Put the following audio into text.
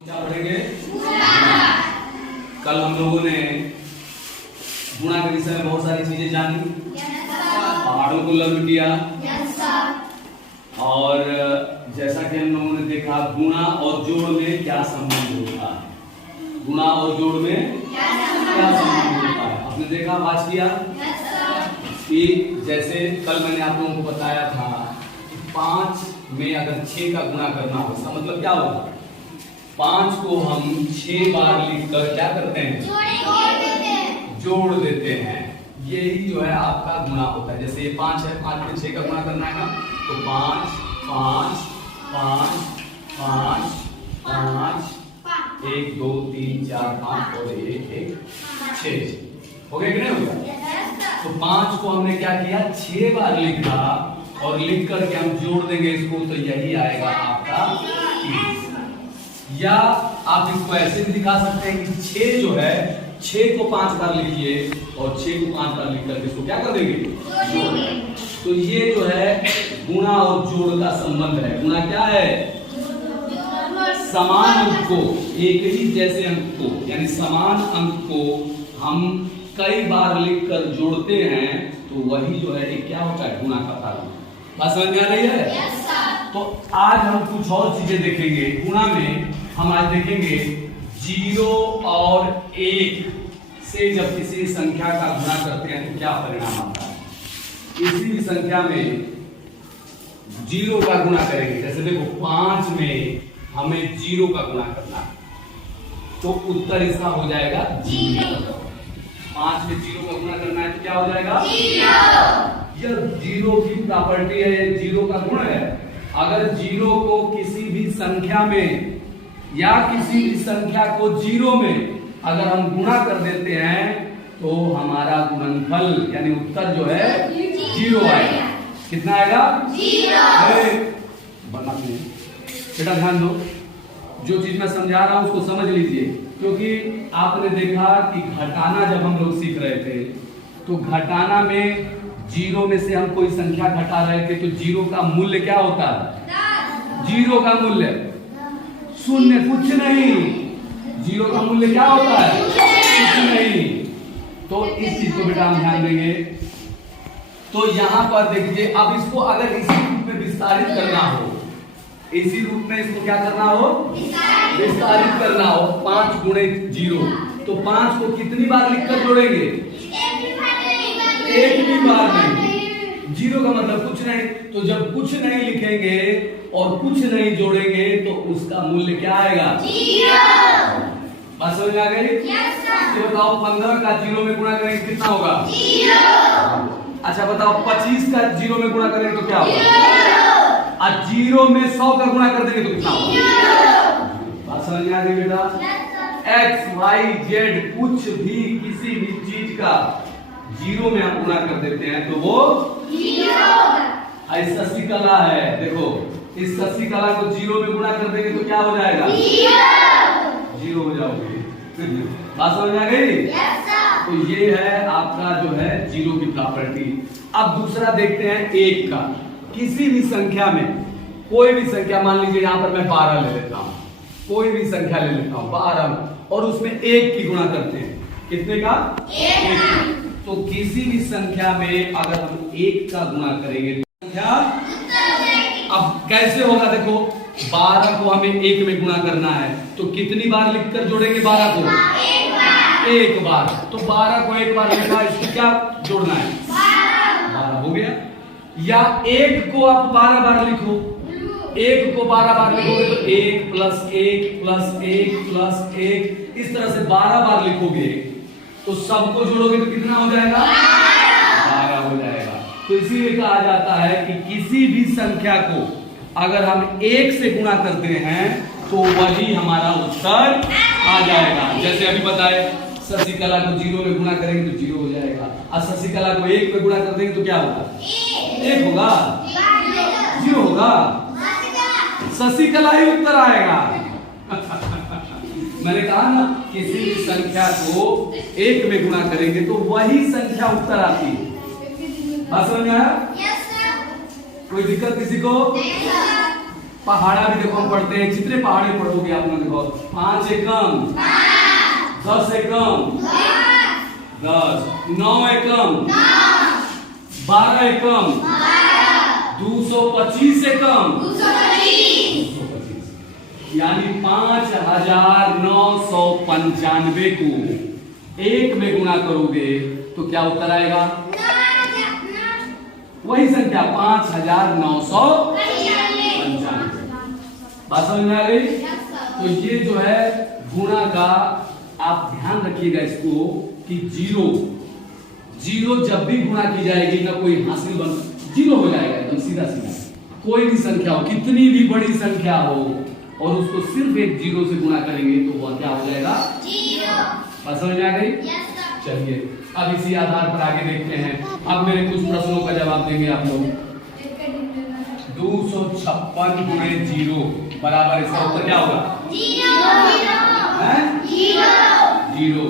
क्या पढ़ेंगे? कल हम लोगों ने गुणा के विषय में बहुत सारी चीजें जानी, पहाड़ों को लर्न किया और जैसा कि हम लोगों ने देखा गुणा और जोड़ में क्या संबंध होता है, गुणा और जोड़ में क्या संबंध होता है आपने देखा, बात किया कि जैसे कल मैंने आप लोगों को बताया था कि 5 में अगर 6 का गुणा करना हो, इसका मतलब क्या होगा? 5 को हम 6 बार लिखकर क्या करते हैं? जोड़ देते हैं। यही जो है आपका गुणा होता है। जैसे ये 5 है, 5 में 6 का गुणा करना है ना, तो 5 5 5 5 5 1 2 3 4 5 और 1 1 6 हो गया कि नहीं हो गया? तो 5 को हमने क्या किया? 6 बार लिखा और लिख करके हम जोड़ देंगे इसको, तो यही आएगा आपका 30। या आप इसको ऐसे भी दिखा सकते हैं कि 6 जो है 6 को 5 बार लिखिए और 6 को 5 बार लिख करके इसको क्या कर देंगे? जोड़। तो ये जो है गुणा और जोड़ का संबंध है। गुणा क्या है? समान अंक को, एक ही जैसे अंक को, यानी समान अंक को हम कई बार लिखकर जोड़ते हैं तो वही जो है एक क्या होता है? गुणा का फल। बात समझ में आ रही है? तो आज हम कुछ और चीजें देखेंगे। गुणा में हम आज देखेंगे 0 और 1 से जब किसी संख्या का गुणा करते हैं तो क्या परिणाम आता है। किसी भी संख्या में 0 का गुणा करेंगे, जैसे देखो 5 में हमें 0 का गुणा करना है तो उत्तर इसका हो जाएगा 0। 5 में 0 का गुणा करना है तो क्या हो जाएगा? 0। यह 0 की प्रॉपर्टी है, 0 का गुण है। अगर 0 को किसी भी संख्या में या किसी भी संख्या को 0 में अगर हम गुणा कर देते हैं तो हमारा गुणनफल यानी उत्तर जो है 0 आएगा। कितना आएगा? 0। बेटा ध्यान दो, जो चीज मैं समझा रहा हूं उसको समझ लीजिए, क्योंकि आपने देखा कि घटाना जब हम लोग सीख रहे थे तो घटाना में 0 में से हम कोई संख्या घटा रहे थे तो 0 का मूल्य क्या होता है? 0 का मूल्य शून्य, कुछ नहीं। 0 का मूल्य क्या होता है? कुछ नहीं। तो इस चीज को बेटा हम ध्यान देंगे। तो यहां पर देखिए, अब इसको अगर इसी रूप में विस्तारित करना हो, इसी रूप में इसको क्या करना हो? विस्तारित करना हो 5 गुणे 0, तो 5 को कितनी बार लिखकर जोड़ेंगे? एक भी बार नहीं। 0 का मतलब कुछ नहीं। तो जब कुछ नहीं लिखेंगे और कुछ नहीं जोड़ेंगे तो उसका मूल्य क्या आएगा? 0। बात समझ में आ गई? तो बताओ 15 का 0 में गुणा करेंगे कितना होगा? 0। अच्छा बताओ 25 का 0 में गुणा करेंगे तो क्या होगा? और 0 में 100 का गुणा कर देंगे तो कितना होगा? बात समझ में आ गई बेटा? x y z कुछ भी किसी भी चीज का 0 में हम गुणा कर देते हैं तो वो 0। ऐसा शशिकला है, देखो इस शशिकला को 0 में गुणा कर देंगे तो क्या हो जाएगा? 0 हो जाओगे। बात समझ में आ गई? तो ये है आपका जो है 0 की प्रॉपर्टी। अब दूसरा देखते हैं 1 का। किसी भी संख्या में, कोई भी संख्या, मान लीजिए यहां पर मैं 12 ले लेता हूं, कोई भी संख्या ले लेता हूं 12, और उसमें 1 की गुणा करते हैं। कितने का? 1। तो किसी भी संख्या में अगर हम 1 का गुणा करेंगे तो संख्या, अब कैसे होगा? देखो 12 को हमें 1 में गुणा करना है तो कितनी बार लिखकर जोड़ेंगे 12 को? एक बार। तो 12 को 1 बार लिखा, इसको क्या जोड़ना है? 12 हो गया। या 1 को आप 12 बार लिखो, 1 को 12 बार लिखोगे तो 1 + 1 + 1 + 1 इस तरह से 12 बार लिखोगे तो सबको जोड़ोगे तो कितना हो जाएगा? 12 हो जाएगा। तो इसीलिए कहा जाता है कि किसी भी संख्या को अगर हम 1 से गुणा करते हैं तो वही हमारा उत्तर आ जाएगा। जैसे अभी बताए शशिकला को 0 में गुणा करेंगे तो 0 हो जाएगा, और शशिकला को 1 में गुणा कर देंगे तो क्या होगा? 1 होगा, 0 होगा। शशिकला ही उत्तर आएगा। मैंने कहा ना, किसी भी संख्या को 1 में गुणा करेंगे तो वही संख्या उत्तर आती है। बात समझ में आया? कोई दिक्कत किसी को? पहाड़ा भी देखो हम पढ़ते हैं, जितने पहाड़ी पढ़ोगे आप लोग देखो 5 एकम 10 एकम 10, 9 एकम 12 एकम 225 एकम 225, यानी 5995 को 1 में गुणा करोगे तो क्या उत्तर आएगा? वही संख्या 5995। बात समझ में आ गई? तो ये जो है गुणा का आप ध्यान रखिएगा इसको कि जीरो जब भी गुणा की जाएगी ना कोई हासिल बन जीरो हो जाएगा, एकदम सीधा सीधा। कोई भी संख्या हो, कितनी भी बड़ी संख्या हो, और उसको सिर्फ एक जीरो से गुणा करेंगे तो वह क्या हो जाएगा? जीरो। बात समझ में आ गई? चलिए अब इसी आधार पर आगे देखते हैं। अब मेरे कुछ प्रश्नों का जवाब देंगे आप लोग। 256 गुणे 0 बराबर, इसका उत्तर क्या होगा? जीरो।